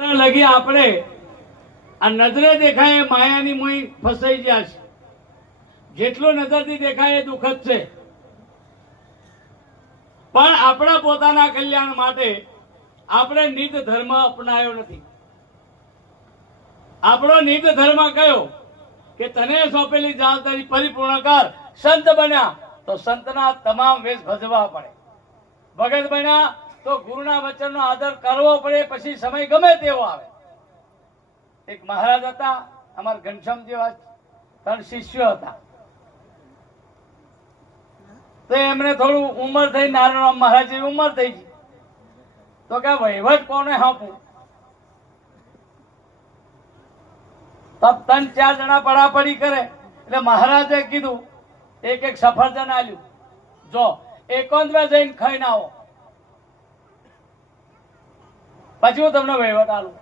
લગી આપણે આ નજરે દેખાય માયાની મોઈ ફસાઈ ગયા છે. જેટલો નજરથી દેખાય દુઃખદ છે. પણ આપણા પોતાના કલ્યાણ માટે આપણે નિત ધર્મ અપનાયો નથી. આપણો નિત ધર્મ કયો? કે તને સોંપેલી જવાબદારી પરિપૂર્ણ કર સંત બન્યા તો સંતના તમામ વેશ ભજવા પડે. ભગત બન્યા તો ગુરુના વચનનો આદર કરવો પડે, પછી સમય ગમે તેવો આવે. એક મહારાજ હતા, અમારા ઘનશ્યામ જેવા ત્રણ શિષ્યો હતા. તો એમને થોડું ઉંમર થઈ, નારાયણ મહારાજ જેવી ઉંમર થઈ ગઈ. તો કે વહીવટ કોને હાંપું તબ ત્રણ ચાર જણા પડાપડી કરે. એટલે મહારાજે કીધું, એક એક સફરજન આલ્યું. જો એકાંતમે જઈને ખાઈને આવો. પછી હું તમને વહીવટ આલું